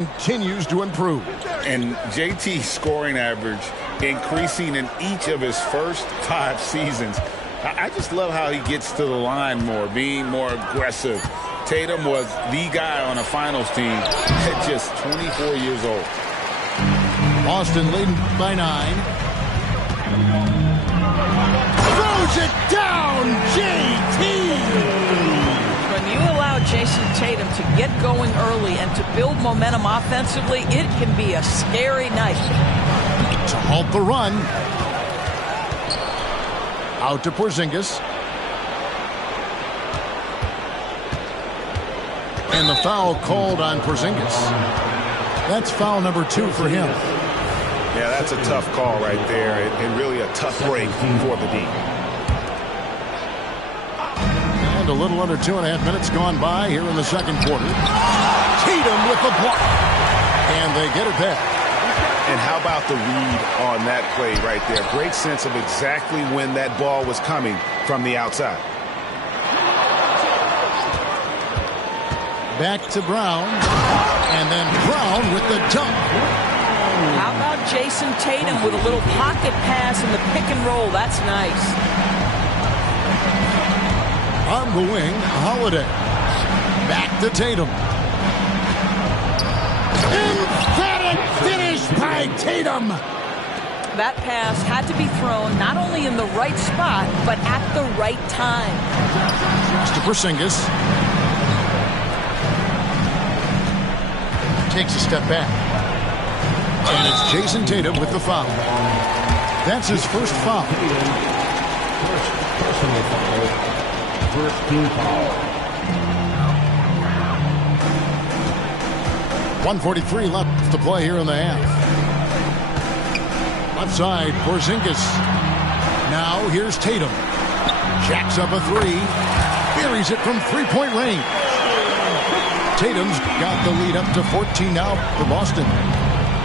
continues to improve. And JT's scoring average increasing in each of his first 5 seasons. I just love how he gets to the line more, being more aggressive. Tatum was the guy on a finals team at just 24 years old. Boston leading by 9. Throws it down, JT! When you allow Jason Tatum to get going early and to build momentum offensively, it can be a scary night. To halt the run. Out to Porzingis. And the foul called on Porzingis. That's foul number 2 for him. Yeah, that's a tough call right there, and really a tough break for the D. And a little under 2.5 minutes gone by here in the second quarter. Tatum with the block. And they get it back. And how about the read on that play right there? Great sense of exactly when that ball was coming from the outside. Back to Brown. And then Brown with the dunk. How about Jason Tatum with a little pocket pass in the pick and roll? That's nice. On the wing, Holiday. Back to Tatum. Emphatic finish by Tatum. That pass had to be thrown not only in the right spot, but at the right time. To Porzingis. Takes a step back. And it's Jason Tatum with the foul. That's his first foul. First team foul. 1:43 left to play here in the half. Left side, Porzingis. Now here's Tatum. Jacks up a 3. Buries it from three-point range. Tatum's got the lead up to 14 now for Boston.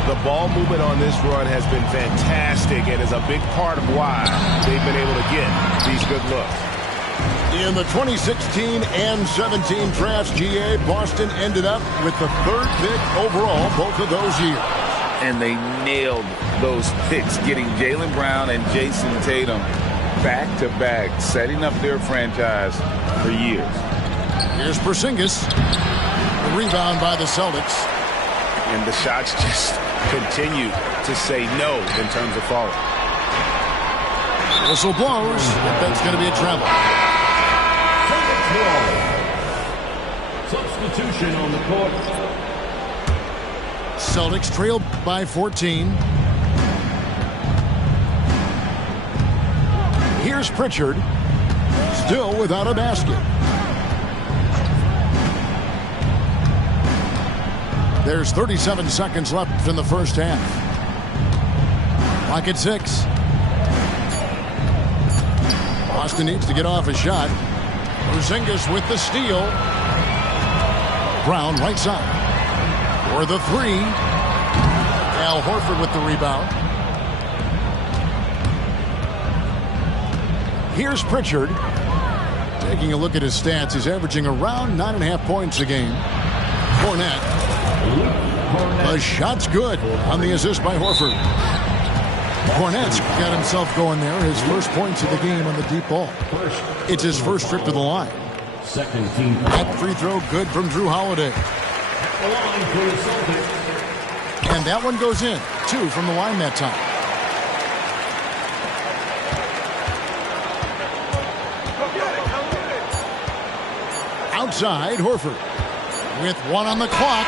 The ball movement on this run has been fantastic and is a big part of why they've been able to get these good looks. In the 2016 and 17 drafts, GA, Boston ended up with the 3rd pick overall both of those years. And they nailed those picks, getting Jaylen Brown and Jason Tatum back-to-back, setting up their franchise for years. Here's Porzingis. The rebound by the Celtics. And the shots just continue to say no in terms of falling. Whistle blows. That's going to be a travel. Substitution on the court. Celtics trailed by 14. Here's Pritchard. Still without a basket. There's 37 seconds left in the first half. Clock at 6. Boston needs to get off a shot. Porzingis with the steal. Brown right side. For the 3. Al Horford with the rebound. Here's Pritchard. Taking a look at his stats, he's averaging around 9.5 points a game. Kornet. The shot's good on the assist by Horford. Kornet's got himself going there. His first points of the game on the deep ball. It's his first trip to the line. Second team. That free throw good from Drew Holiday. The line for the Celtics. And that one goes in. 2 from the line that time. Outside, Horford. With 1 on the clock.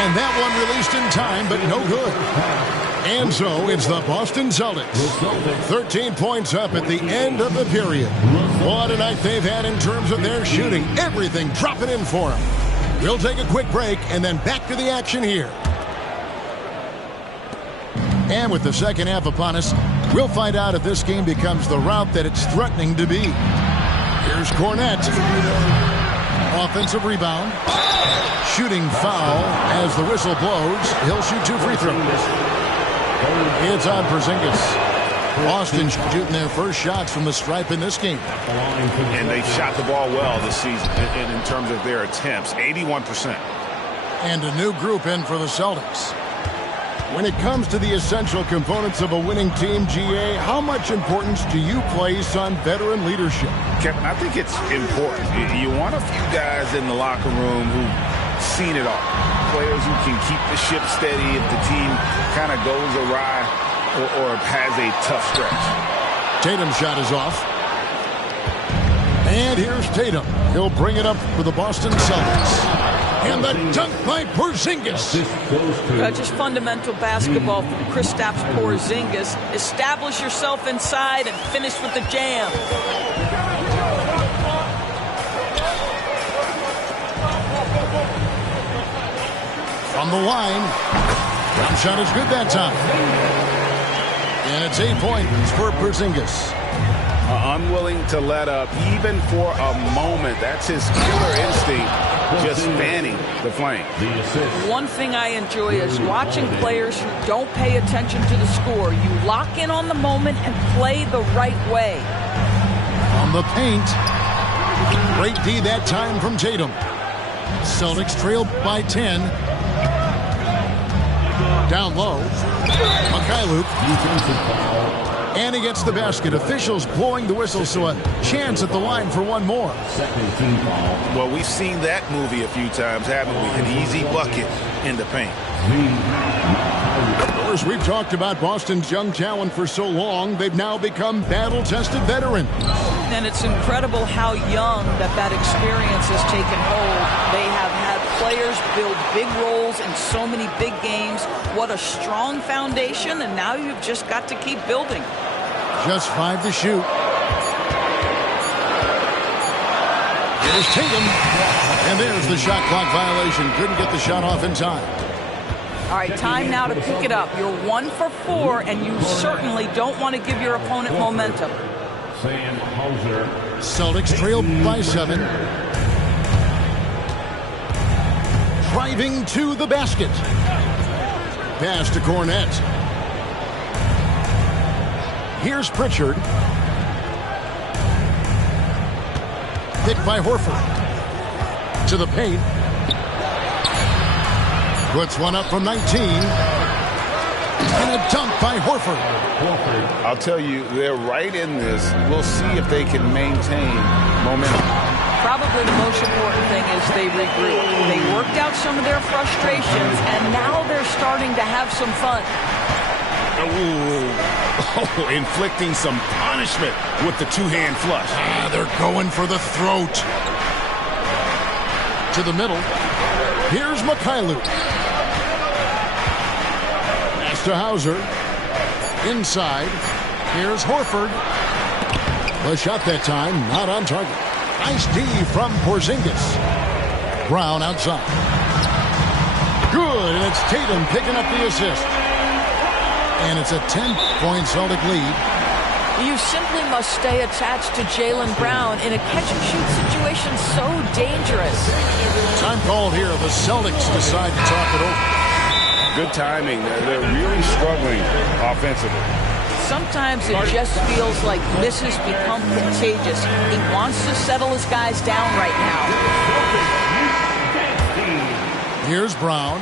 And that one released in time, but no good. And so it's the Boston Celtics. 13 points up at the end of the period. What a night they've had in terms of their shooting. Everything dropping in for them. We'll take a quick break and then back to the action here. And with the second half upon us, we'll find out if this game becomes the route that it's threatening to be. Here's Kornet. Offensive rebound. Shooting foul as the whistle blows. He'll shoot 2 free throws. It's on Porzingis. Boston shooting their first shots from the stripe in this game. And they shot the ball well this season in terms of their attempts. 81%. And a new group in for the Celtics. When it comes to the essential components of a winning team, GA, how much importance do you place on veteran leadership? Kevin, I think it's important. You want a few guys in the locker room who've seen it all. Players who can keep the ship steady if the team kind of goes awry or has a tough stretch. Tatum's shot is off. And here's Tatum. He'll bring it up for the Boston Celtics. And the dunk by Porzingis. Just fundamental basketball from Kristaps Porzingis. Establish yourself inside and finish with the jam. From the line. Jump shot is good that time. And it's 8 points for Porzingis. Unwilling to let up even for a moment. That's his killer instinct, just fanning the flame. One thing I enjoy is watching players who don't pay attention to the score. You lock in on the moment and play the right way. On the paint. Great D that time from Tatum. Celtics trail by 10. Down low. Mikhailuk. And he gets the basket. Officials blowing the whistle, so a chance at the line for one more. Well, we've seen that movie a few times, haven't we? An easy bucket in the paint. Of course, we've talked about Boston's young talent for so long. They've now become battle-tested veterans. And it's incredible how young that experience has taken hold. They have had players build big roles in so many big games. What a strong foundation, and now you've just got to keep building. Just 5 to shoot. Here's Tatum. And there's the shot clock violation. Couldn't get the shot off in time. All right, time now to pick it up. You're 1 for 4, and you certainly don't want to give your opponent momentum. Celtics trail by 7. Driving to the basket. Pass to Cornette. Here's Pritchard. Picked by Horford. To the paint. Puts one up from 19. And a dunk by Horford. I'll tell you, they're right in this. We'll see if they can maintain momentum. Probably the most important thing is they regroup. They worked out some of their frustrations, and now they're starting to have some fun. Oh, inflicting some punishment with the two-hand flush. They're going for the throat. To the middle. Here's Mikhailuk. Pass to Hauser. Inside. Here's Horford. The shot that time, not on target. Nice D from Porzingis. Brown outside. Good, and it's Tatum picking up the assist. And it's a 10-point Celtic lead. You simply must stay attached to Jaylen Brown in a catch-and-shoot situation so dangerous. Time called here. The Celtics decide to talk it over. Good timing. They're really struggling offensively. Sometimes it just feels like misses become contagious. He wants to settle his guys down right now. Here's Brown.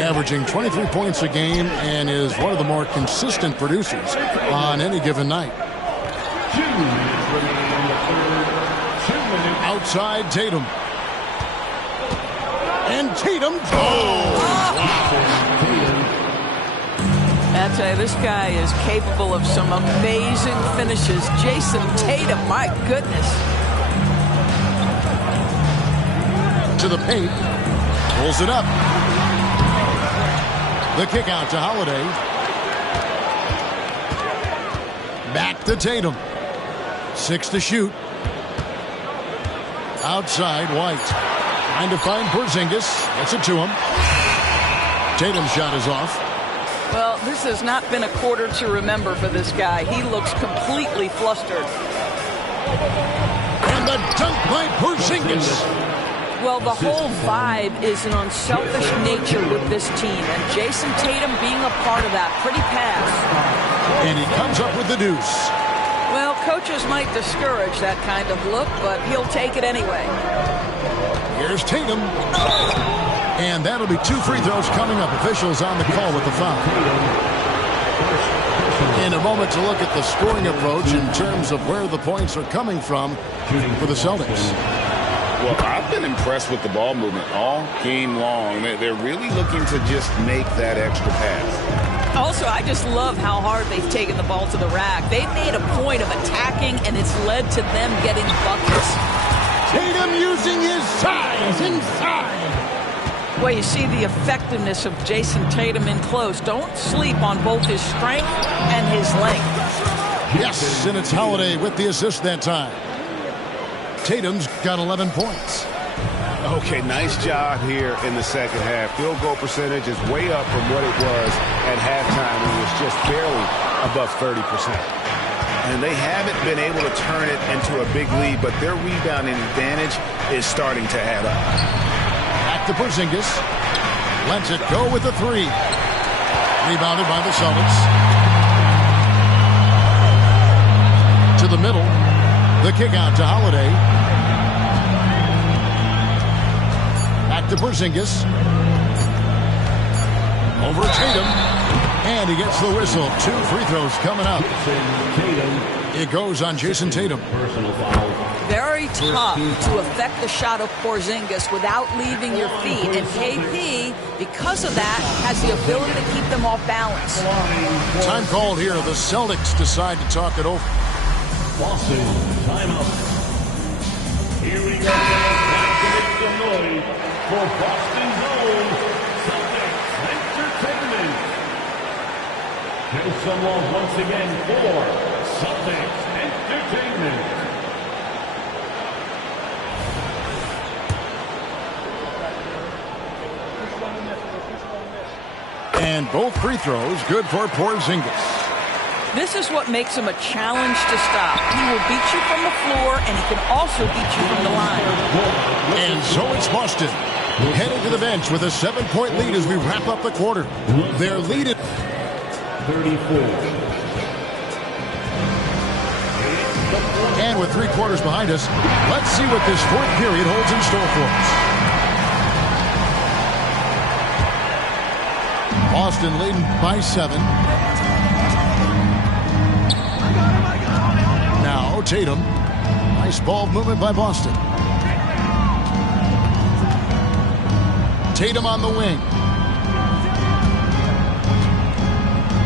Averaging 23 points a game and is one of the more consistent producers on any given night. Outside Tatum. And Tatum. I tell you, this guy is capable of some amazing finishes. Jason Tatum, my goodness. To the paint. Pulls it up. The kick out to Holiday. Back to Tatum. 6 to shoot. Outside White. Trying to find Porzingis. Gets it to him. Tatum's shot is off. Well, this has not been a quarter to remember for this guy. He looks completely flustered. And the dunk by Porzingis. Well, the whole vibe is an unselfish nature with this team, and Jason Tatum being a part of that. Pretty pass. And he comes up with the deuce. Well, coaches might discourage that kind of look, but he'll take it anyway. Here's Tatum. And that'll be 2 free throws coming up. Officials on the call with the foul. In a moment to look at the scoring approach in terms of where the points are coming from for the Celtics. Well, I've been impressed with the ball movement all game long. They're really looking to just make that extra pass. Also, I just love how hard they've taken the ball to the rack. They've made a point of attacking, and it's led to them getting buckets. Tatum using his size inside. Well, you see the effectiveness of Jason Tatum in close. Don't sleep on both his strength and his length. Yes, and it's Holiday with the assist that time. Tatum's got 11 points. Okay, nice job here in the second half. Field goal percentage is way up from what it was at halftime. It was just barely above 30%. And they haven't been able to turn it into a big lead, but their rebounding advantage is starting to add up. Back to Porzingis. Lets it go with the 3. Rebounded by the Celtics. To the middle. The kick out to Holiday. Back to Porzingis. Over Tatum. And he gets the whistle. 2 free throws coming up. It goes on Jason Tatum. Very tough to affect the shot of Porzingis without leaving your feet. And KP, because of that, has the ability to keep them off balance. Time called here. The Celtics decide to talk it over. Boston, timeout. Here we go. Time to make some noise for Boston's own Celtics Entertainment. Here's some love once again for Celtics Entertainment. And both free throws good for Porzingis. This is what makes him a challenge to stop. He will beat you from the floor, and he can also beat you from the line. And so it's Boston heading to the bench with a 7-point lead as we wrap up the quarter. Their lead at 34. And with 3 quarters behind us, let's see what this 4th period holds in store for us. Boston leading by 7. Now Tatum. Nice ball movement by Boston. Tatum on the wing.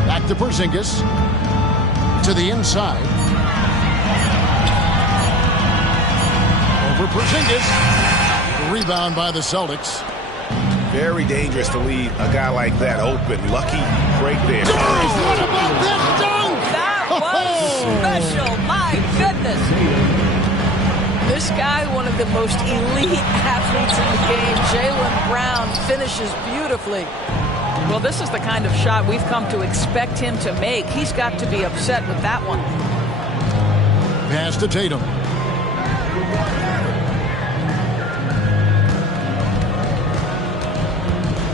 Back to Porzingis. To the inside. Over Porzingis. Rebound by the Celtics. Very dangerous to leave a guy like that open. Lucky break there. What about that dunk? That was special. My goodness. This guy, one of the most elite athletes in the game, Jaylen Brown, finishes beautifully. Well, this is the kind of shot we've come to expect him to make. He's got to be upset with that one. Pass to Tatum.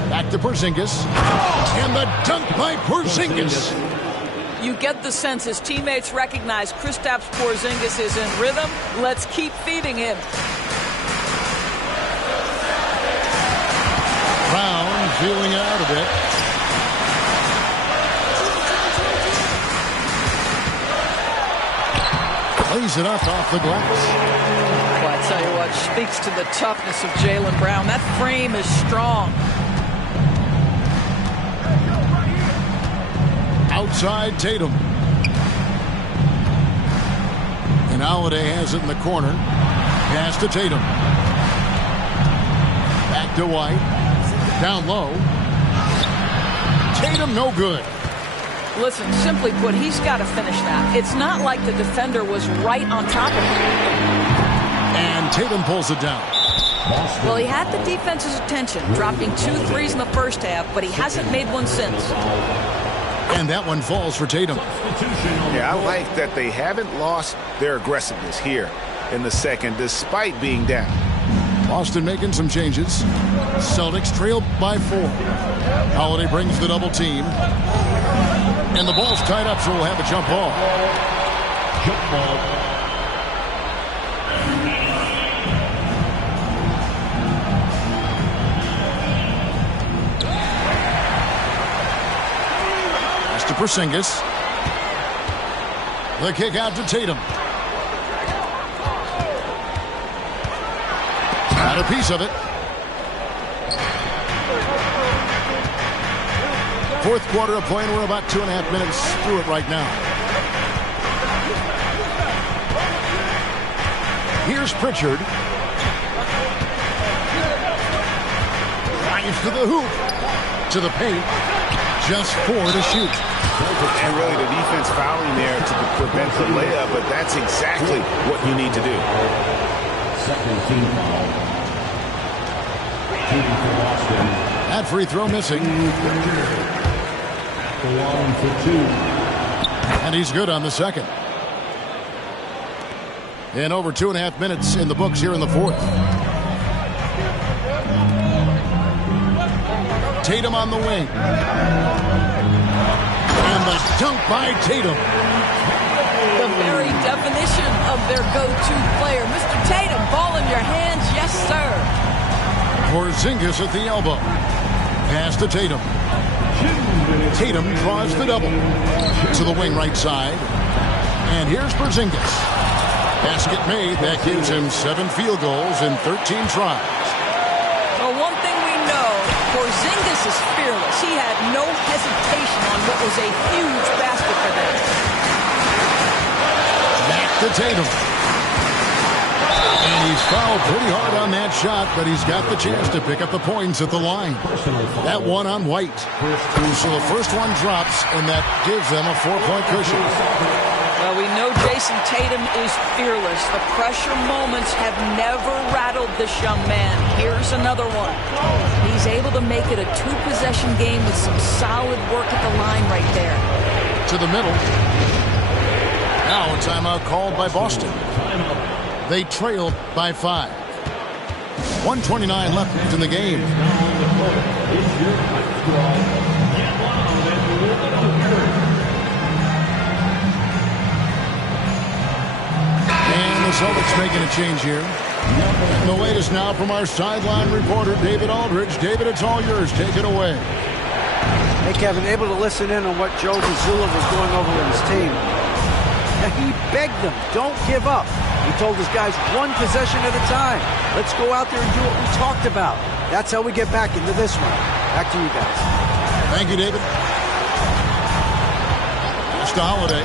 Back to Porzingis. And the dunk by Porzingis. You get the sense his teammates recognize Kristaps Porzingis is in rhythm. Let's keep feeding him. Brown feeling out a bit. Lays it up off the glass. Well, I tell you what, speaks to the toughness of Jaylen Brown. That frame is strong. Outside Tatum. And Holiday has it in the corner. Pass to Tatum. Back to White. Down low. Tatum no good. Listen, simply put, he's got to finish that. It's not like the defender was right on top of him. And Tatum pulls it down. Well, he had the defense's attention, dropping 2 threes in the first half, but he hasn't made one since. And that one falls for Tatum. Yeah, I like that they haven't lost their aggressiveness here in the second, despite being down. Boston making some changes. Celtics trail by 4. Holiday brings the double team. And the ball's tied up, so we'll have a jump ball. Jump ball. Pass to Porzingis. The kick out to Tatum. Got a piece of it. Fourth quarter of play, and we're about 2.5 minutes through it right now. Here's Pritchard. Drives to the hoop. To the paint. Just 4 to shoot. And really the defense fouling there to prevent the layup, but that's exactly what you need to do. Second team foul. Shooting for Boston. That free throw missing. The line for 2. And he's good on the second. And over 2.5 minutes in the books here in the fourth. Tatum on the wing. And the dunk by Tatum. The very definition of their go-to player. Mr. Tatum, ball in your hands, yes, sir. Porzingis at the elbow. Pass to Tatum. Tatum draws the double. To the wing right side. And here's Porzingis. Basket made. That gives him 7 field goals in 13 tries. Well, one thing we know, Porzingis is fearless. He had no hesitation on what was a huge basket for them. Back to Tatum. And he's fouled pretty hard on that shot, but he's got the chance to pick up the points at the line. That one on White. So the first one drops, and that gives them a 4-point cushion. Well, we know Jason Tatum is fearless. The pressure moments have never rattled this young man. Here's another one. He's able to make it a 2-possession game with some solid work at the line right there. To the middle. Now a timeout called by Boston. They trail by 5. 1:29 left in the game. And the Celtics making a change here. And the latest now from our sideline reporter, David Aldridge. David, it's all yours. Take it away. Hey, Kevin, able to listen in on what Joe Mazzulla was going over with his team. Now, he begged them, don't give up. He told his guys 1 possession at a time. Let's go out there and do what we talked about. That's how we get back into this one. Back to you guys. Thank you, David. Just a Holiday.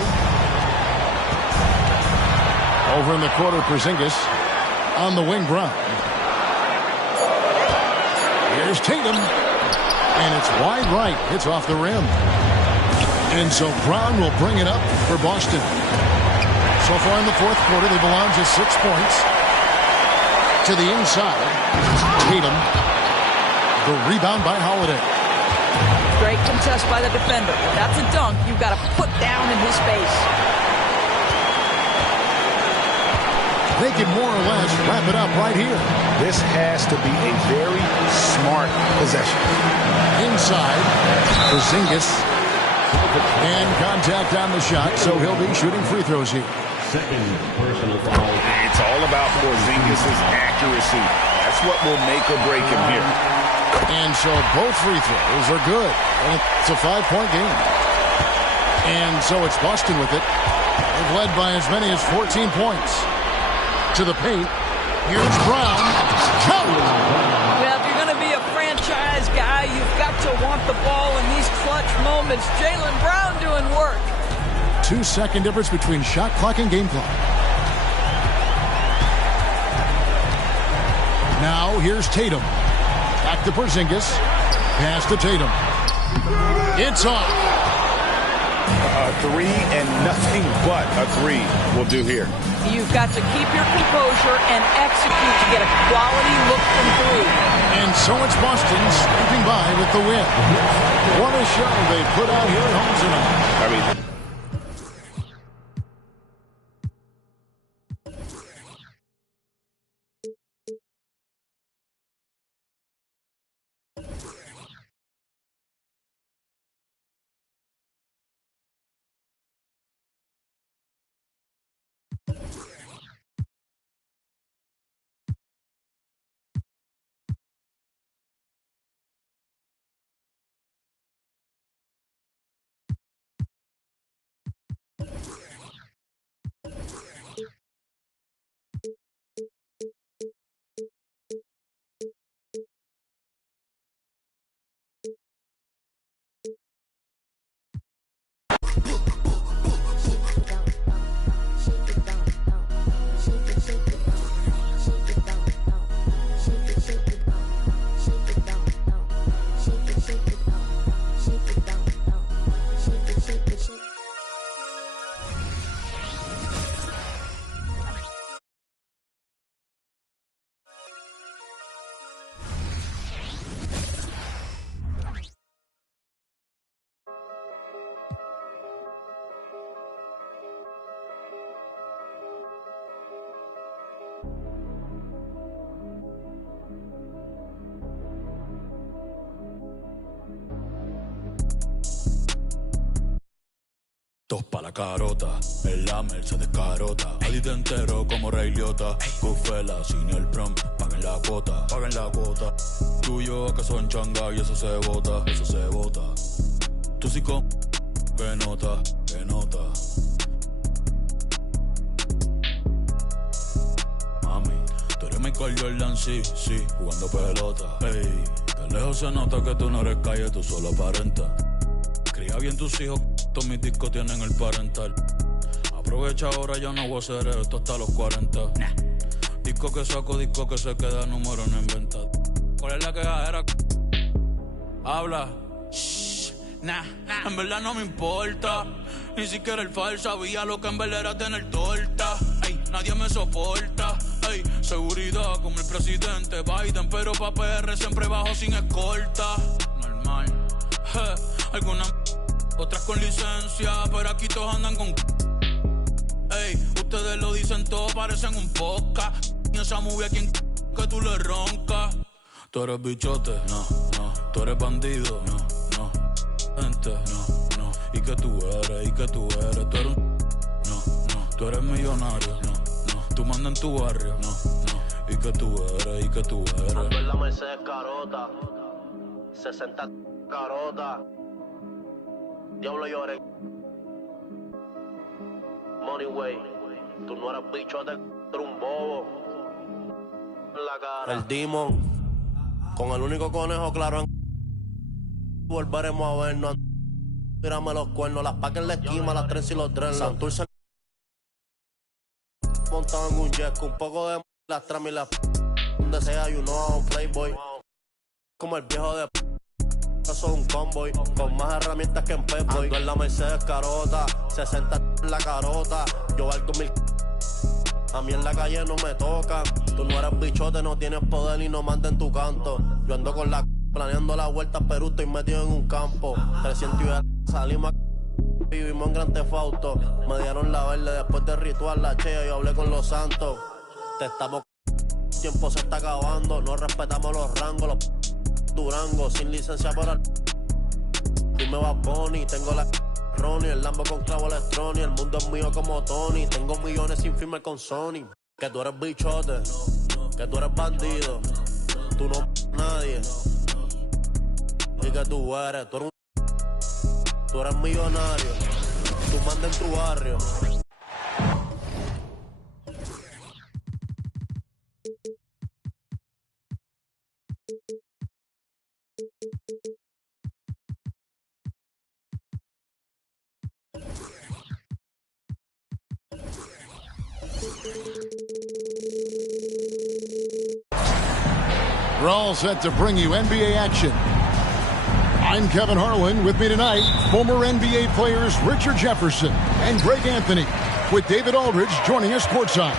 Over in the corner, Porzingis. On the wing, Brown. Here's Tatum. And it's wide right. It's off the rim. And so Brown will bring it up for Boston. So far in the fourth quarter, they belong to 6 points. To the inside. Tatum. The rebound by Holiday. Great contest by the defender. If that's a dunk, you've got to put down in his face. They can more or less wrap it up right here. This has to be a very smart possession. Inside. Porzingis. And contact on the shot, so he'll be shooting free throws here. Second personal foul. It's all about Porzingis' accuracy. That's what will make or break him here. And so both free throws are good. And it's a 5-point game. And so it's Boston with it. They've led by as many as 14 points. To the paint. Here's Brown. Well, if you're going to be a franchise guy, you've got to want the ball in these clutch moments. Jaylen Brown doing work. 2-second difference between shot clock and game clock. Now here's Tatum. Back to Porzingis. Pass to Tatum. It's off. A 3 and nothing but a 3 will do here. You've got to keep your composure and execute to get a quality look from 3. And so it's Boston scraping by with the win. What a show they put out here at home tonight. I mean, Dos pa' la carota, el Lamer se descarota. Adite entero como Ray Liotta. Goodfellas sin el prom, paguen la cuota, paguen la cuota. Tú y yo que son changa y eso se bota, eso se bota. Tú sí con, que nota, que nota. Mami, tú eres Michael Jordan, sí, sí, jugando pelota. Ey, de lejos se nota que tú no eres calle, tú solo aparentas. Cría bien tus hijos, todos mis discos tienen el parental. Aprovecha ahora, yo no voy a hacer esto hasta los 40. Nah. Disco que saco, disco que se queda, número no inventa. ¿Cuál es la quejadera? Habla. Shh, nah, en verdad no me importa. Ni siquiera el fal sabía lo que en verdad era tener torta. Ey, nadie me soporta. Ey, seguridad como el presidente Biden, pero pa' PR siempre bajo sin escolta. Normal. Algunas otras con licencia, pero aquí todos andan con. Ey, ustedes lo dicen todo, parecen un podcast. Y esa movie a quien que tú le roncas. Tú eres bichote, no, no. Tú eres bandido, no, no. Gente, no, no. ¿Y que tú eres? ¿Y que tú eres? Tú eres un. No, no. Tú eres millonario, no, no. Tú mandas en tu barrio, no, no. ¿Y que tú eres? ¿Y que tú eres? Ando en la Mercedes carota, 60 carota. Diablo llore. Money way. Tú no eres bichote, tú eres un bobo. En la cara. El Demon. Con el único conejo claro en. Volveremos a vernos. Tírame los cuernos. Las pacas en la esquina, las tres y los dreadlocks. Santurce montado en un jet. Un poco de las tramas y las. Donde sea, you know, playboy. Como el viejo de. Soy un convoy, con más herramientas que en Pep-Boy. Ando en la Mercedes carota, 60 en la carota. Yo valgo 1000. A mí en la calle no me toca. Tú no eres bichote, no tienes poder y no mandas en tu canto. Yo ando con la planeando la vuelta a Perú, estoy metido en un campo. 300 y salimos a vivimos en Gran Tefauto. Me dieron la verde después del ritual, la chea, yo hablé con los santos. Te estamos, tiempo se está acabando. No respetamos los rangos, los Durango, sin licencia para el. Dime va Bonnie, tengo la Ronnie, el Lambo con clavo electrónico, el mundo es mío como Tony, tengo millones sin firmar con Sony. Que tú eres bichote, que tú eres bandido, tú no nadie. Y que tú eres millonario, tú mandas en tu barrio. We're all set to bring you NBA action. I'm Kevin Harlan. With me tonight, former NBA players Richard Jefferson and Greg Anthony, with David Aldridge joining us courtside.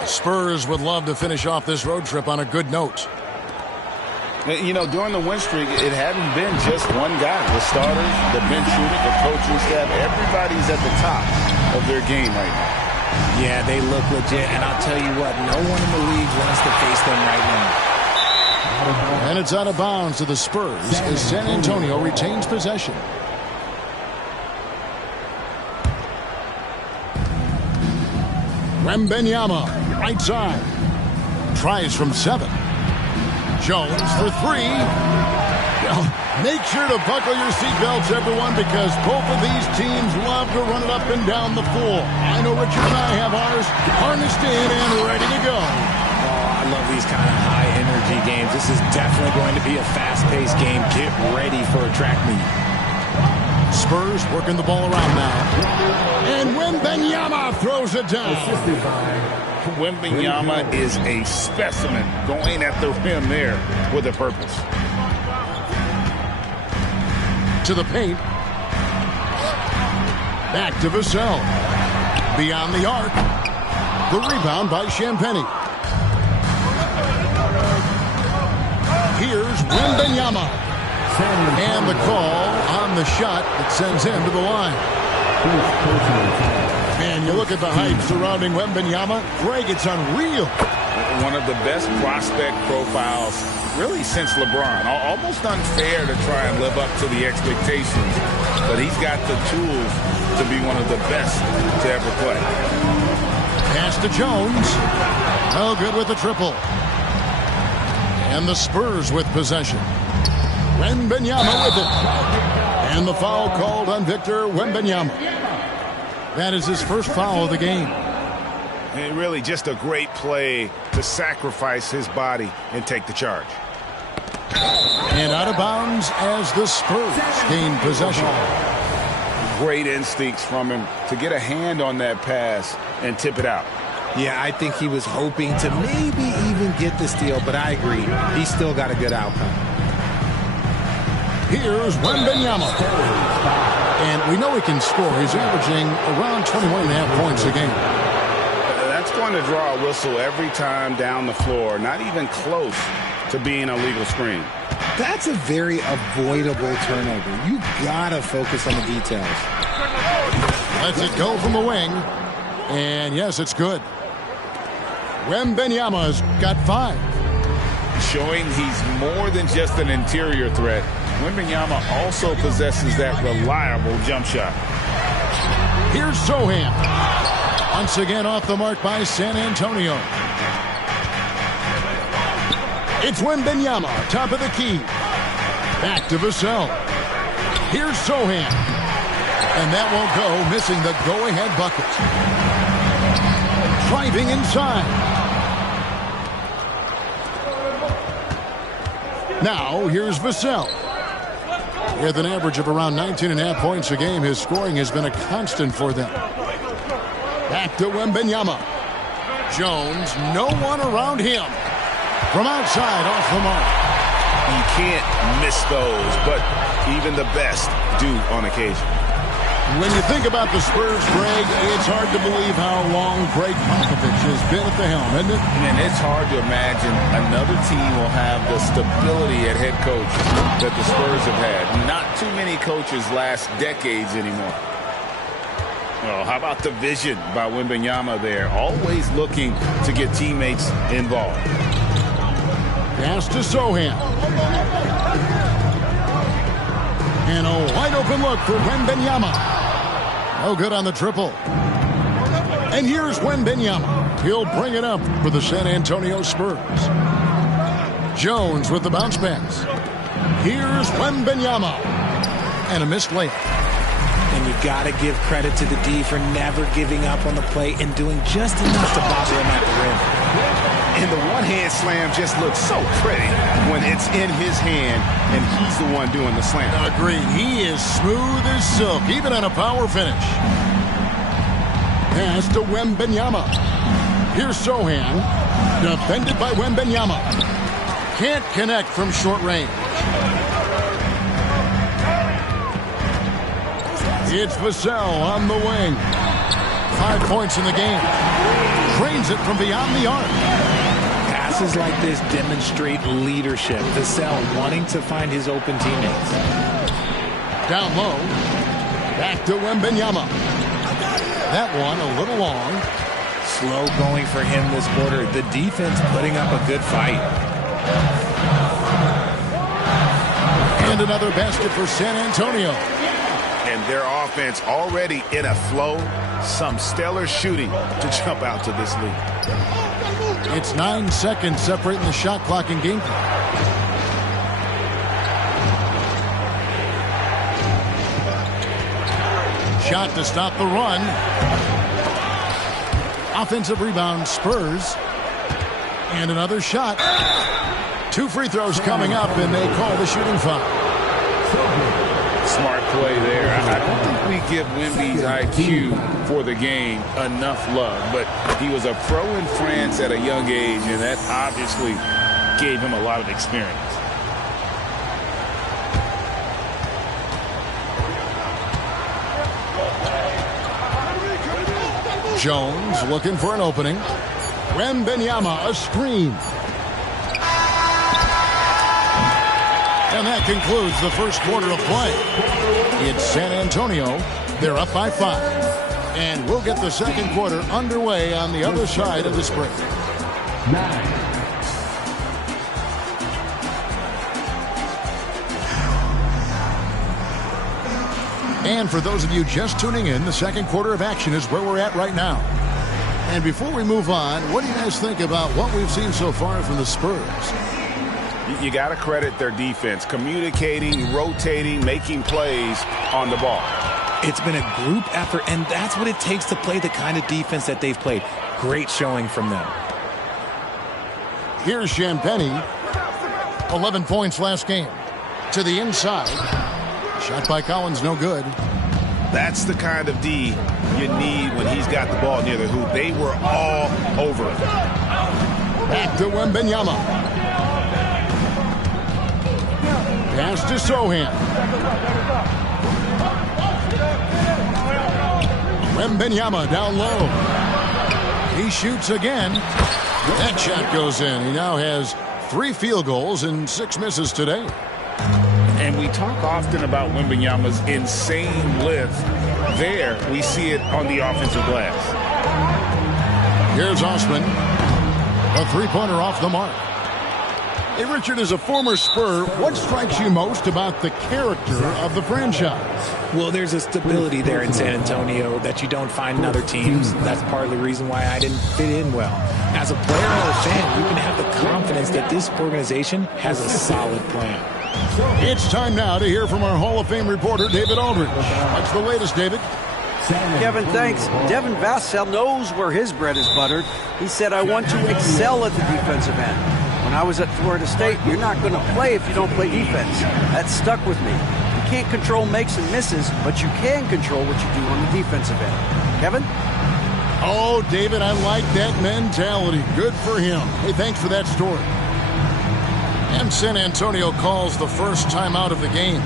The Spurs would love to finish off this road trip on a good note. You know, during the win streak, it hadn't been just one guy. The starters, the bench unit, the coaching staff, everybody's at the top of their game right now. Yeah, they look legit, and I'll tell you what, no one in the league wants to face them right now. And it's out of bounds to the Spurs as San Antonio retains possession. Wembanyama, right side. Tries from 7. Jones for 3. Well, make sure to buckle your seatbelts, everyone, because both of these teams love to run it up and down the floor. I know Richard and I have ours harnessed in and ready to go. Oh, I love these kind of high-energy games. This is definitely going to be a fast-paced game. Get ready for a track meet. Spurs working the ball around now. And Wembanyama throws it down. Wembanyama is a specimen going at the rim there with a purpose. To the paint. Back to Vassell. Beyond the arc. The rebound by Champagnie. Here's Wembanyama. And the call on the shot that sends him to the line. Man, you look at the hype surrounding Wembanyama. Greg, it's unreal. One of the best prospect profiles really since LeBron. Almost unfair to try and live up to the expectations, but he's got the tools to be one of the best to ever play. Pass to Jones. Oh, good with the triple. And the Spurs with possession. Wembanyama with it. And the foul called on Victor Wembanyama. That is his first foul of the game. And really just a great play to sacrifice his body and take the charge. And out of bounds as the Spurs gain possession. Great instincts from him to get a hand on that pass and tip it out. Yeah, I think he was hoping to maybe even get the steal, but I agree. He still got a good outcome. Here's Wembanyama. And we know he can score. He's averaging around 21.5 points a game. That's going to draw a whistle every time down the floor. Not even close to being a legal screen. That's a very avoidable turnover. You gotta focus on the details. Lets it go from the wing. And yes, it's good. Wembanyama's got 5. Showing he's more than just an interior threat. Wembanyama also possesses that reliable jump shot. Here's Sohan. Once again off the mark by San Antonio. It's Wembanyama, top of the key. Back to Vassell. Here's Sohan. And that won't go, missing the go-ahead bucket. Driving inside. Now, here's Vassell. With an average of around 19.5 points a game, his scoring has been a constant for them. Back to Wembanyama. Jones, no one around him. From outside, off the mark. You can't miss those, but even the best do on occasion. When you think about the Spurs, Greg, it's hard to believe how long Greg Popovich has been at the helm, isn't it? And it's hard to imagine another team will have the stability at head coach that the Spurs have had. Not too many coaches last decades anymore. Well, how about the vision by Wembanyama there? Always looking to get teammates involved. Pass to Sohan. And a wide open look for Wembanyama. No good on the triple. And here's Wembanyama. He'll bring it up for the San Antonio Spurs. Jones with the bounce pass. Here's Wembanyama. And a missed layup. And you got to give credit to the D for never giving up on the play and doing just enough to bother him at the rim. And the one-hand slam just looks so pretty when it's in his hand and he's the one doing the slam. Agreed. He is smooth as silk, even on a power finish. Pass to Wembanyama. Here's Sohan. Defended by Wembanyama. Can't connect from short range. It's Vassell on the wing. 5 points in the game. Trains it from beyond the arc. Passes like this demonstrate leadership. Vassell wanting to find his open teammates. Down low. Back to Wembanyama. That one a little long. Slow going for him this quarter. The defense putting up a good fight. And another basket for San Antonio. And their offense already in a flow. Some stellar shooting to jump out to this lead. It's 9 seconds separating the shot clock and game clock. Shot to stop the run. Offensive rebound, Spurs. And another shot. 2 free throws coming up, and they call the shooting foul. Smart play there. I don't think we give Wemby's IQ for the game enough love, but he was a pro in France at a young age, and that obviously gave him a lot of experience. Jones looking for an opening. Wembanyama, a screen. And that concludes the first quarter of play. It's San Antonio. They're up by 5. And we'll get the second quarter underway on the other side of the break. 9. And for those of you just tuning in, the second quarter of action is where we're at right now. And before we move on, what do you guys think about what we've seen so far from the Spurs? You got to credit their defense, communicating, rotating, making plays on the ball. It's been a group effort, and that's what it takes to play the kind of defense that they've played. Great showing from them. Here's Champagnie. 11 points last game. To the inside. Shot by Collins, no good. That's the kind of D you need when he's got the ball near the hoop. They were all over it. Back to Wembanyama. Pass to Sohan. Wembanyama down low. He shoots again. That shot goes in. He now has 3 field goals and 6 misses today. And we talk often about Wembanyama's insane lift. There, we see it on the offensive glass. Here's Osman. A 3-pointer off the mark. Hey, Richard, as a former Spur, what strikes you most about the character of the franchise? Well, there's a stability there in San Antonio that you don't find in other teams. That's part of the reason why I didn't fit in well. As a player or a fan, you can have the confidence that this organization has a solid plan. It's time now to hear from our Hall of Fame reporter, David Aldridge. What's the latest, David? Kevin, thanks. Devin Vassell knows where his bread is buttered. He said, I want to excel at the defensive end. When I was at Florida State, you're not going to play if you don't play defense. That stuck with me. You can't control makes and misses, but you can control what you do on the defensive end. Kevin? Oh, David, I like that mentality. Good for him. Hey, thanks for that story. And San Antonio calls the first timeout of the game.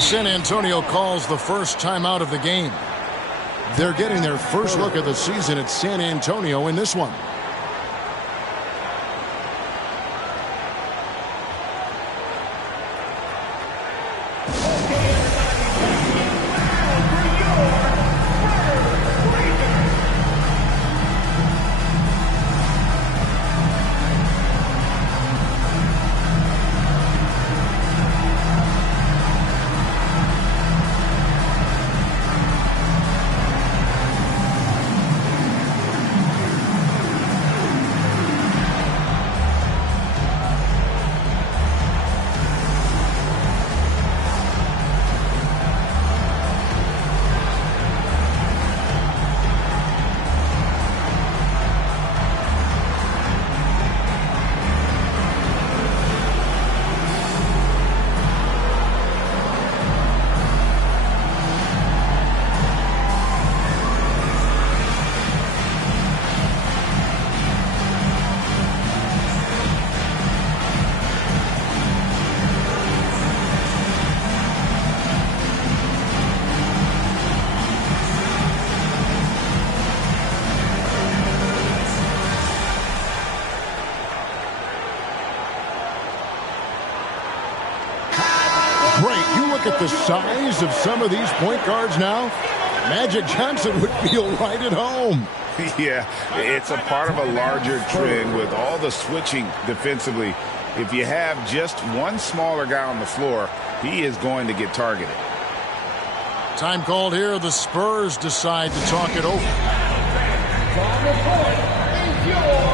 San Antonio calls the first timeout of the game. They're getting their first look at the season at San Antonio in this one. At the size of some of these point guards now, Magic Johnson would feel right at home. Yeah, it's a part of a larger trend with all the switching defensively. If you have just one smaller guy on the floor, he is going to get targeted. Time called here. The Spurs decide to talk it over. From the court is your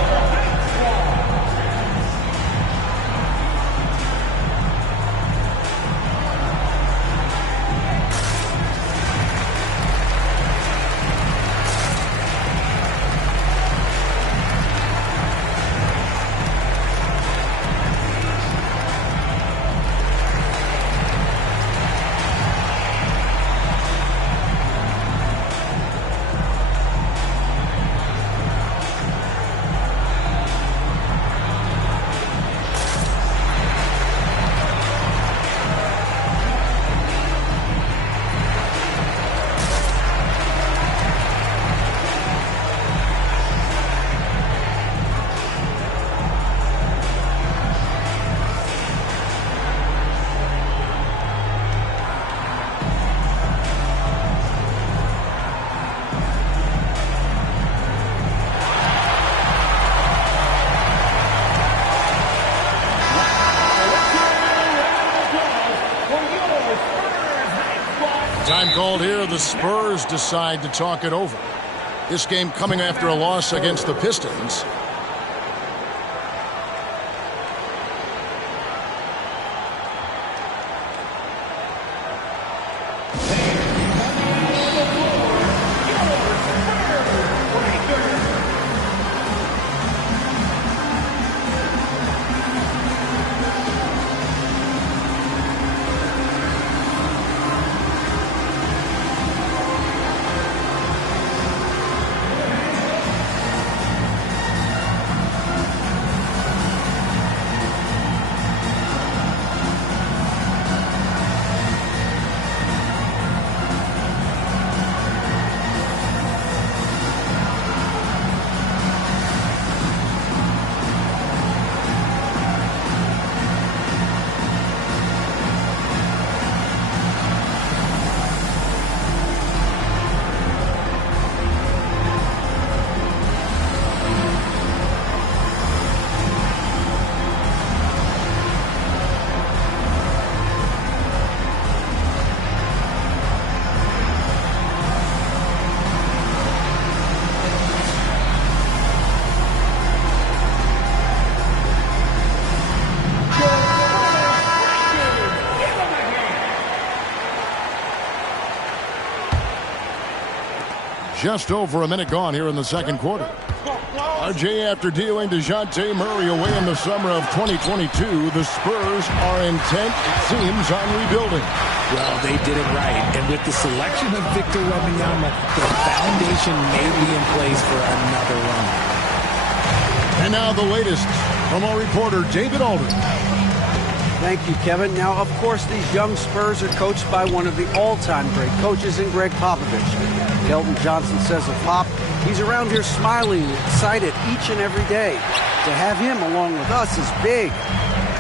Time called here. The Spurs decide to talk it over. This game coming after a loss against the Pistons. Just over a minute gone here in the second quarter. RJ, after dealing DeJounte Murray away in the summer of 2022, the Spurs are intent, it seems, on rebuilding. Well, they did it right. And with the selection of Victor Wembanyama, the foundation may be in place for another run. And now the latest from our reporter, David Aldridge. Thank you, Kevin. Now, of course, these young Spurs are coached by one of the all-time great coaches in Greg Popovich. Keldon Johnson says of Pop, he's around here smiling and excited each and every day. To have him along with us is big.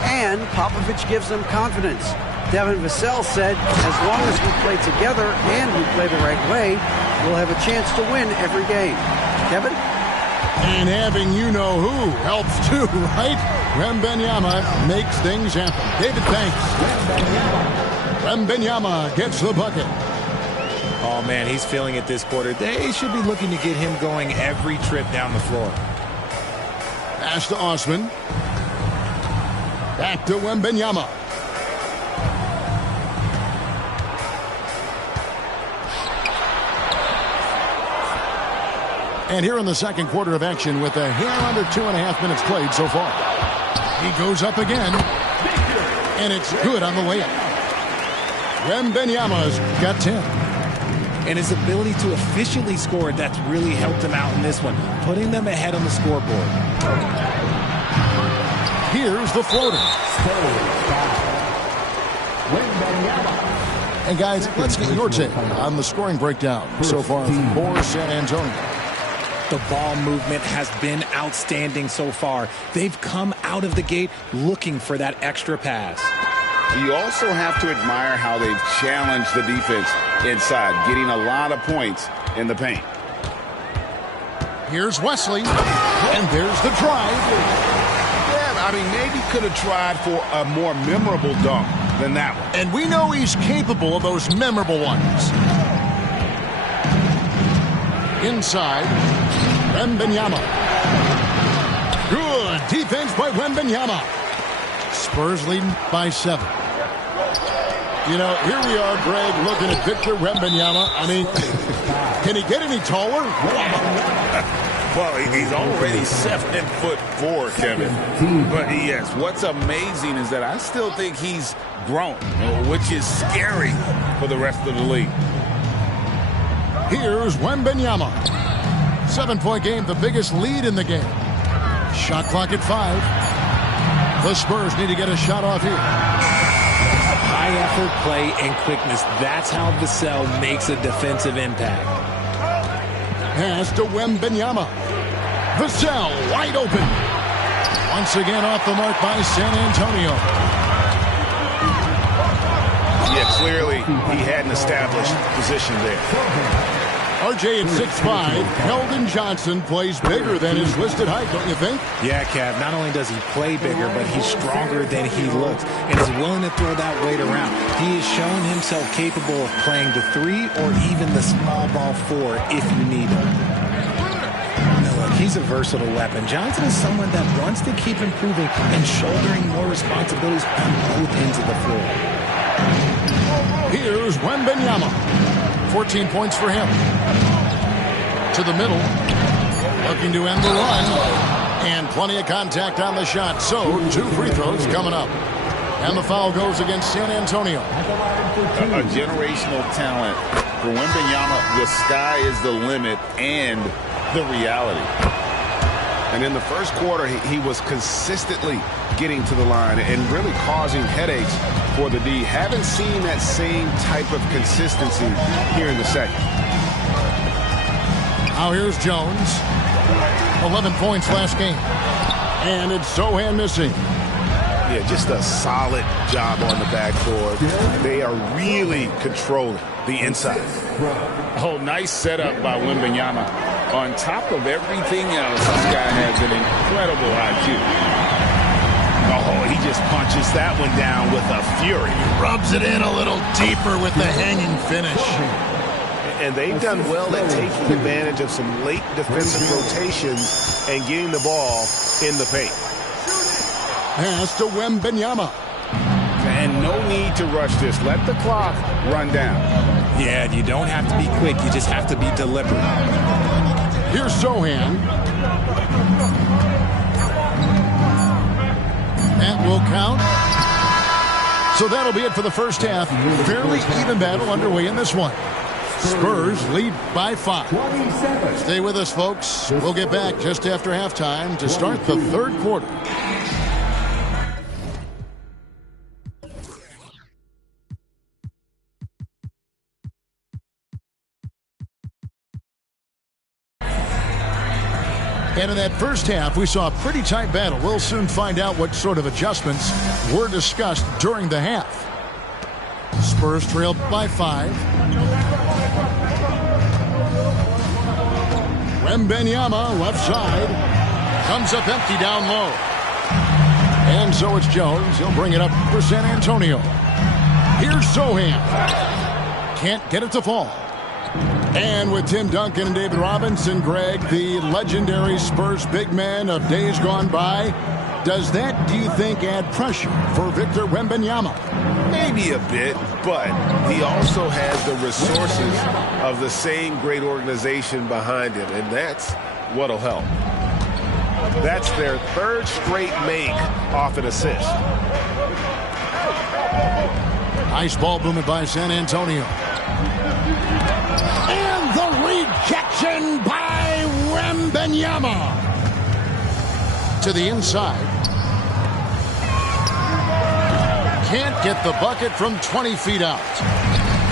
And Popovich gives them confidence. Devin Vassell said, as long as we play together and we play the right way, we'll have a chance to win every game. Kevin? And having you-know-who helps too, right? Wembanyama makes things happen. David, thanks. Wembanyama gets the bucket. Oh, man, he's feeling it this quarter. They should be looking to get him going every trip down the floor. Pass to Osman. Back to Wembanyama. And here in the second quarter of action with a hair under 2.5 minutes played so far. He goes up again. And it's good on the layup. Wembanyama's got 10. And his ability to efficiently score, that's really helped him out in this one, putting them ahead on the scoreboard. Here's the floater. And guys, let's get your take on the scoring breakdown so far for San Antonio. The ball movement has been outstanding so far. They've come out of the gate looking for that extra pass. You also have to admire how they've challenged the defense inside, getting a lot of points in the paint. Here's Wesley, and there's the drive. Yeah, I mean, maybe could have tried for a more memorable dunk than that one. And we know he's capable of those memorable ones. Inside, Wembanyama. Good defense by Wembanyama. Spurs leading by 7. You know, here we are, Greg, looking at Victor Wembanyama. I mean, can he get any taller? Well, he's already 7'4", Kevin. But yes, what's amazing is that I still think he's grown, which is scary for the rest of the league. Here's Wembanyama. 7-point game, the biggest lead in the game. Shot clock at 5. The Spurs need to get a shot off here. High effort play and quickness. That's how Vassell makes a defensive impact. Pass to Wembanyama. Vassell wide open. Once again off the mark by San Antonio. Yeah, clearly he had an established position there. RJ at 6'5", Keldon Johnson plays bigger than his listed height, don't you think? Yeah, Kev, not only does he play bigger, but he's stronger than he looks and is willing to throw that weight around. He has shown himself capable of playing the 3 or even the small ball 4 if you need him. Now, look, he's a versatile weapon. Johnson is someone that wants to keep improving and shouldering more responsibilities on both ends of the floor. Here's Wembanyama. 14 points for him. To the middle. Looking to end the run. And plenty of contact on the shot. So, 2 free throws coming up. And the foul goes against San Antonio. A generational talent. For Wembanyama, the sky is the limit and the reality. And in the first quarter, he was consistently getting to the line and really causing headaches for the D. Haven't seen that same type of consistency here in the second. Now here's Jones. 11 points last game. And it's Sochan missing. Yeah, just a solid job on the backboard. They are really controlling the inside. Oh, nice setup by Wembanyama. On top of everything else, this guy has an incredible IQ. Oh, he just punches that one down with a fury. Rubs it in a little deeper with the hanging finish. And they've done well at taking advantage of some late defensive rotations and getting the ball in the paint. Pass to Wembanyama. And no need to rush this. Let the clock run down. Yeah, you don't have to be quick. You just have to be deliberate. Here's Sochan. That will count. So that'll be it for the first half. Fairly even battle underway in this one. Spurs lead by 5. Stay with us, folks. We'll get back just after halftime to start the third quarter. And in that first half, we saw a pretty tight battle. We'll soon find out what sort of adjustments were discussed during the half. Spurs trailed by 5. Wembanyama, left side. Comes up empty down low. And so it's Jones. He'll bring it up for San Antonio. Here's Sochan. Can't get it to fall. And with Tim Duncan and David Robinson, Greg, the legendary Spurs big man of days gone by, does that, do you think, add pressure for Victor Wembanyama? Maybe a bit, but he also has the resources of the same great organization behind him, and that's what'll help. That's their 3rd straight make off an assist. Nice ball movement by San Antonio. And the rejection by Wembanyama. To the inside. Can't get the bucket from 20 feet out.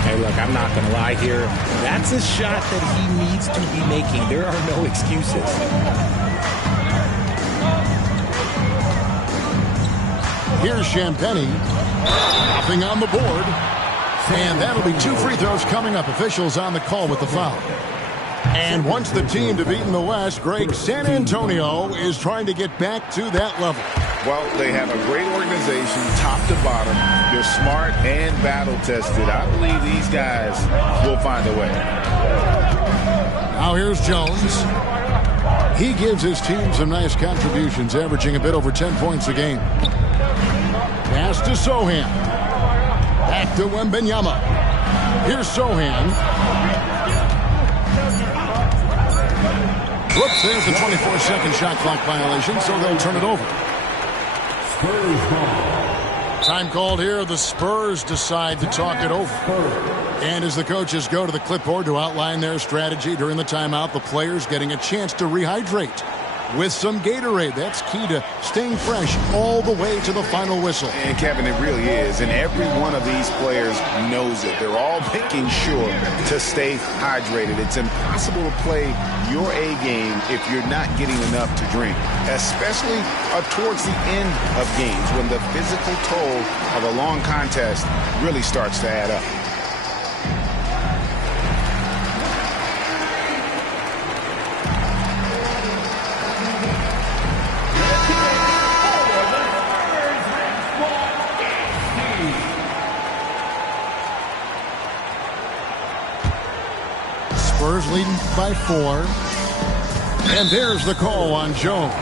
Hey, look, I'm not going to lie here. That's a shot that he needs to be making. There are no excuses. Here's Champagnie. Hopping on the board. And that'll be 2 free throws coming up. Officials on the call with the foul. And once the team to beat in the West, Greg, San Antonio is trying to get back to that level. Well, they have a great organization, top to bottom. They're smart and battle-tested. I believe these guys will find a way. Now here's Jones. He gives his team some nice contributions, averaging a bit over 10 points a game. Pass to Sohan. Back to Wembanyama. Here's Sohan. Whoops, there's the 24-second shot clock violation, so they'll turn it over. Spurs ball. Time called here. The Spurs decide to talk it over. And as the coaches go to the clipboard to outline their strategy during the timeout, the players getting a chance to rehydrate with some Gatorade. That's key to staying fresh all the way to the final whistle. And Kevin, it really is. And every one of these players knows it. They're all making sure to stay hydrated. It's impossible to play your A game if you're not getting enough to drink, especially towards the end of games when the physical toll of a long contest really starts to add up. Spurs leading by 4. And there's the call on Jones.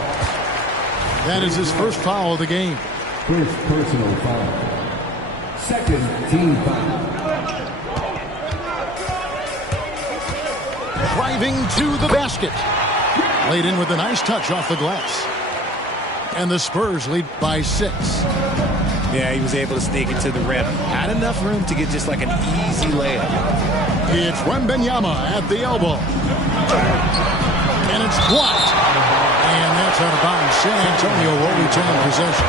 That is his first foul of the game. First personal foul. Second team foul. Driving to the basket. Laid in with a nice touch off the glass. And the Spurs lead by 6. Yeah, he was able to sneak it to the rim. Had enough room to get just like an easy layup. It's Wembanyama at the elbow. And it's blocked. And that's out of bounds. San Antonio will retain possession.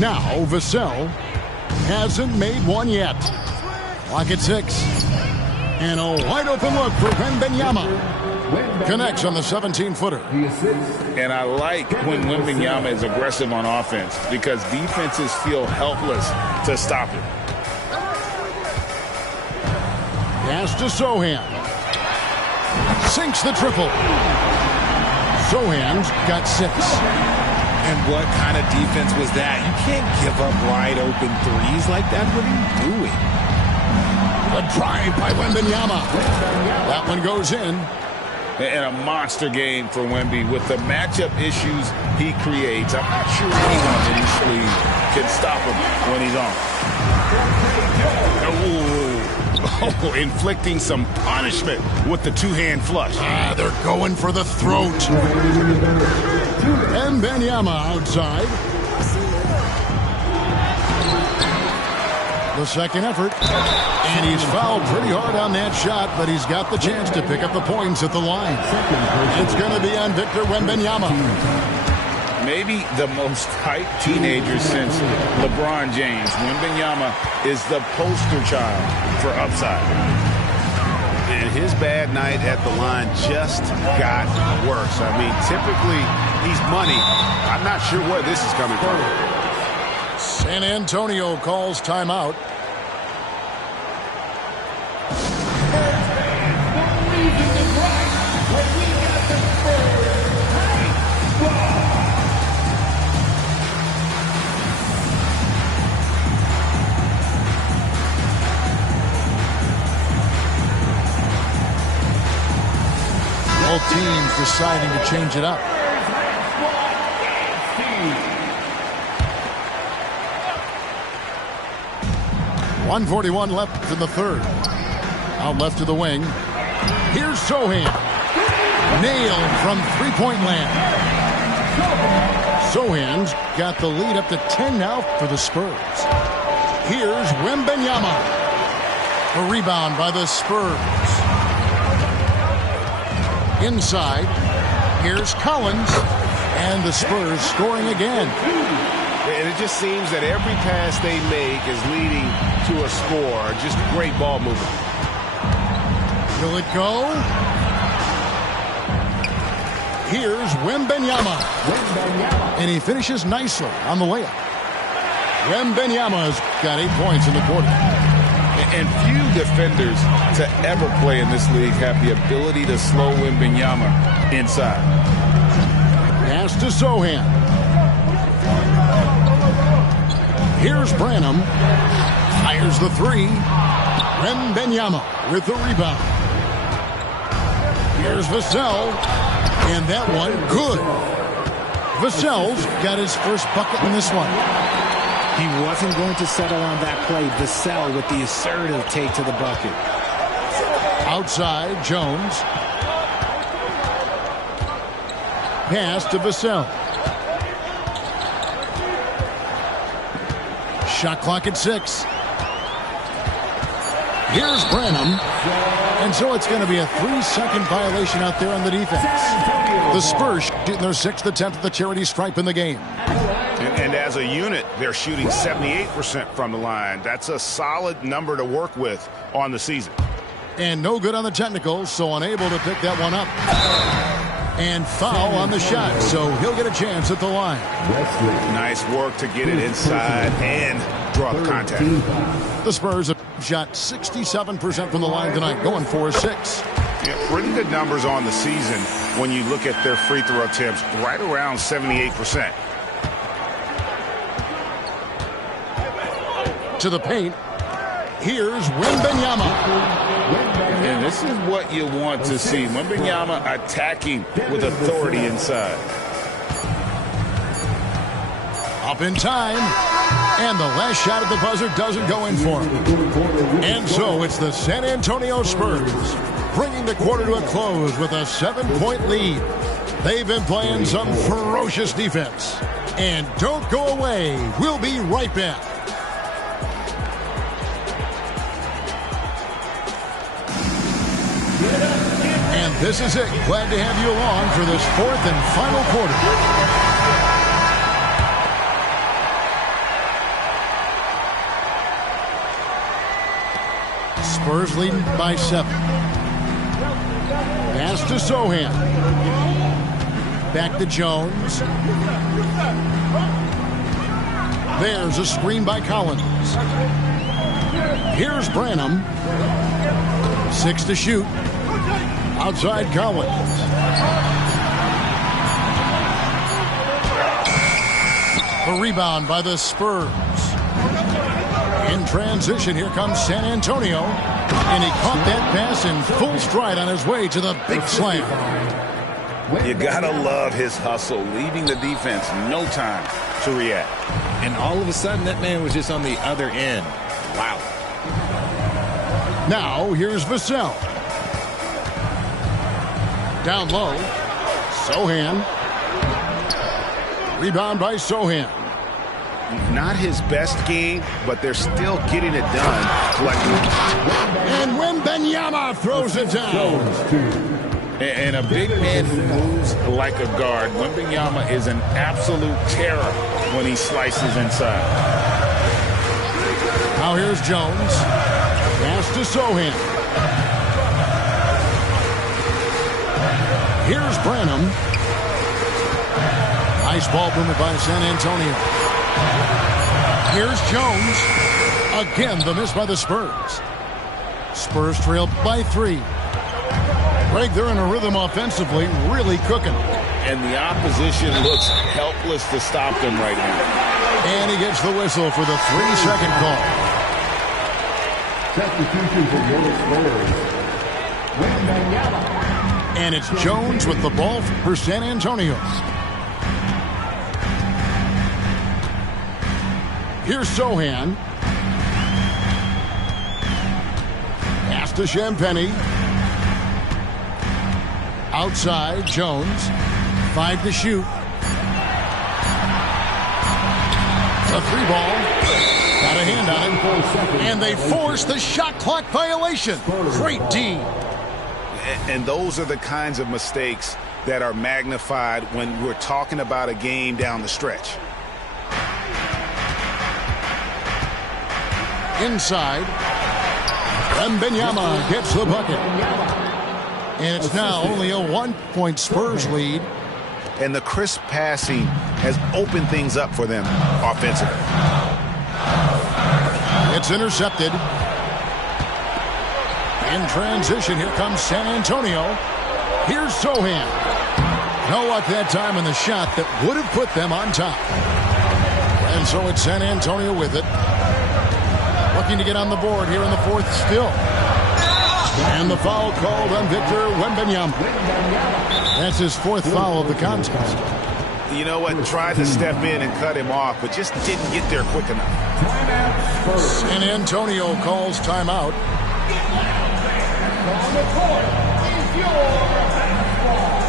Now, Vassell hasn't made one yet. Clock at 6. And a wide open look for Wembanyama. Connects on the 17-footer. And I like when Wembanyama is aggressive on offense because defenses feel helpless to stop him. Pass to Sohan. Sinks the triple. Sohan's got 6. And what kind of defense was that? You can't give up wide open threes like that. What are you doing? A drive by Wembanyama. That one goes in. And a monster game for Wemby with the matchup issues he creates. I'm not sure anyone in this league can stop him when he's on. Oh, inflicting some punishment with the two-hand flush. They're going for the throat. And Wembanyama outside. The second effort. And he's fouled pretty hard on that shot, but he's got the chance to pick up the points at the line. It's going to be on Victor Wembanyama. Maybe the most hyped teenager since LeBron James. Wembanyama is the poster child for upside. And his bad night at the line just got worse. I mean, typically he's money. I'm not sure where this is coming from. San Antonio calls timeout. Both teams deciding to change it up. .141 left in the third. Out left to the wing. Here's Sohan. Nailed from three-point land. Sohan's got the lead up to 10 now for the Spurs. Here's Wembanyama. A rebound by the Spurs. Inside. Here's Collins. And the Spurs scoring again. And it just seems that every pass they make is leading to a score. Just great ball movement. Will it go? Here's Wembanyama. And he finishes nicely on the layup. Wembanyama's got 8 points in the quarter. And few defenders to ever play in this league have the ability to slow Wembanyama inside. Pass to Sohan. Here's Branham. Fires the three. Wembanyama with the rebound. Here's Vassell. And that one, good. Vassell's got his first bucket in this one. He wasn't going to settle on that play. Vassell with the assertive take to the bucket. Outside, Jones. Pass to Vassell. Shot clock at 6. Here's Branham. And so it's going to be a 3-second violation out there on the defense. The Spurs shooting their 6th attempt at the charity stripe in the game. And as a unit, they're shooting 78% from the line. That's a solid number to work with on the season. And no good on the technicals, so unable to pick that one up. And foul on the shot, so he'll get a chance at the line. Nice work to get it inside and draw the contact. The Spurs have shot 67% from the line tonight, going 4-6. Yeah, pretty good numbers on the season when you look at their free throw attempts, right around 78%. To the paint. Here's Wembanyama. And this is what you want to see. Wembanyama attacking with authority inside. Up in time. And the last shot at the buzzer doesn't go in for him. And so it's the San Antonio Spurs bringing the quarter to a close with a 7-point lead. They've been playing some ferocious defense. And don't go away. We'll be right back. And this is it. Glad to have you along for this 4th and final quarter. Spurs leading by 7. Pass to Sohan. Back to Jones. There's a screen by Collins. Here's Branham. 6 to shoot. Outside Collins. The rebound by the Spurs. In transition, here comes San Antonio. And he caught that pass in full stride on his way to the big slam. You gotta love his hustle, leaving the defense no time to react. And all of a sudden, that man was just on the other end. Wow. Now, here's Vassell. Down low. Sohan. Rebound by Sohan. Not his best game, but they're still getting it done collectively. And Wembanyama throws it down. And a big man who moves like a guard. Wembanyama is an absolute terror when he slices inside. Now here's Jones. Pass to Sohan. Here's Branham. Nice ball movement by San Antonio. Here's Jones. Again, the miss by the Spurs. Spurs trail by 3. Greg, they're in a rhythm offensively, really cooking. And the opposition looks helpless to stop them right now. And he gets the whistle for the 3-second call. Substitution for your Spurs. And it's Jones with the ball for San Antonio. Here's Sohan. Pass to Champagnie. Outside, Jones. 5 to shoot. The 3 ball. Got a hand on it. And they force the shot clock violation. Great D. And those are the kinds of mistakes that are magnified when we're talking about a game down the stretch. Inside. Wembanyama gets the bucket. And it's now only a 1-point Spurs lead. And the crisp passing has opened things up for them offensively. It's intercepted. In transition, here comes San Antonio. Here's Sohan. No luck that time in the shot that would have put them on top. And so it's San Antonio with it. Looking to get on the board here in the fourth still. And the foul called on Victor Wembanyama. That's his fourth foul of the contest. You know what? Tried to step in and cut him off, but just didn't get there quick enough. San Antonio calls timeout. On the court is your basketball.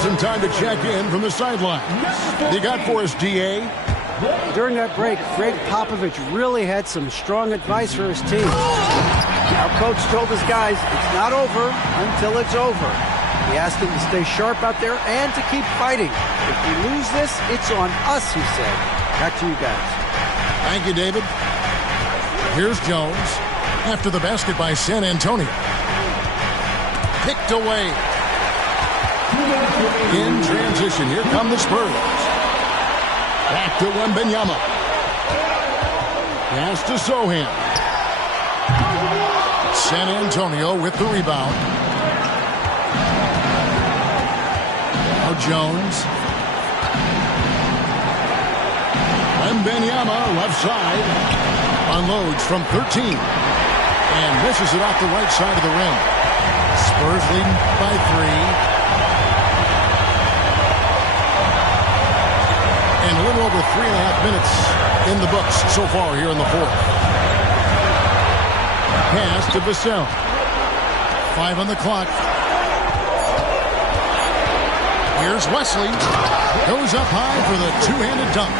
Some time to check in from the sideline. You got for us, D.A.? During that break, Greg Popovich really had some strong advice for his team. Our coach told his guys, it's not over until it's over. He asked them to stay sharp out there and to keep fighting. If we lose this, it's on us, he said. Back to you guys. Thank you, David. Here's Jones after the basket by San Antonio. Picked away. In transition, here come the Spurs. Back to Wembanyama. Pass to Sohan. San Antonio with the rebound. Now Jones. Wembanyama left side. Unloads from 13. And misses it off the right side of the rim. Spurs leading by 3. And a little over 3.5 minutes in the books so far here in the fourth. Pass to Vassell. 5 on the clock. Here's Wesley. Goes up high for the two-handed dunk.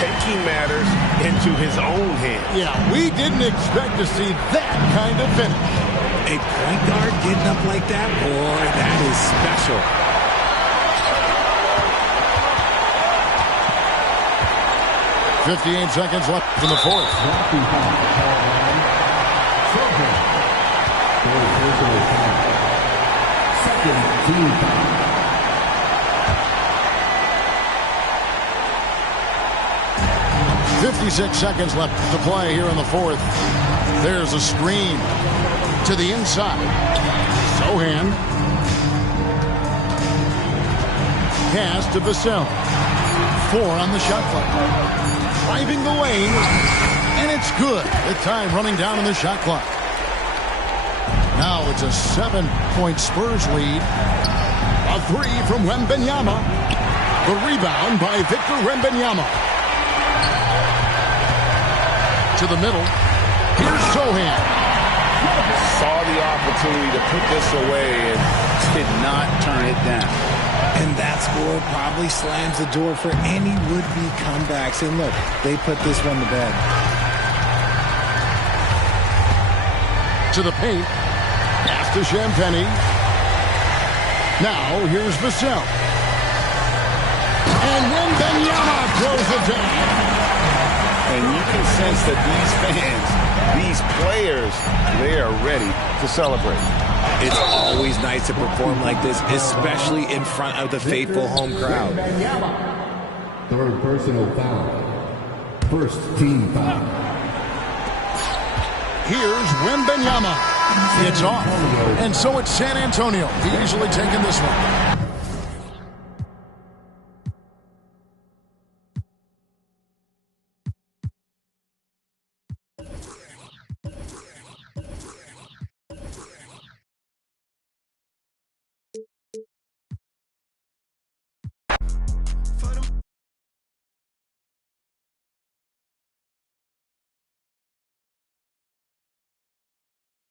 Taking matters into his own hands. Yeah, we didn't expect to see that kind of finish. A point guard getting up like that? Boy, that is special. 58 seconds left in the fourth. .56 seconds left to play here in the fourth. There's a screen to the inside. Sohan. Pass to Vassell. 4 on the shot clock. Driving the lane, and it's good. The time running down on the shot clock. Now it's a 7-point Spurs lead. A 3 from Wembanyama. The rebound by Victor Wembanyama. To the middle. Here's Sohan. Saw the opportunity to put this away and did not turn it down. And that score probably slams the door for any would-be comebacks. And look, they put this one to bed. To the paint. Pass to Champagnie. Now here's Vassell. And Wembanyama throws it down. And you can sense that these fans, these players, they are ready to celebrate. It's always nice to perform like this, especially in front of the faithful home crowd. Third personal foul. First team foul. Here's Wembanyama. It's off. And so it's San Antonio easily taking this one.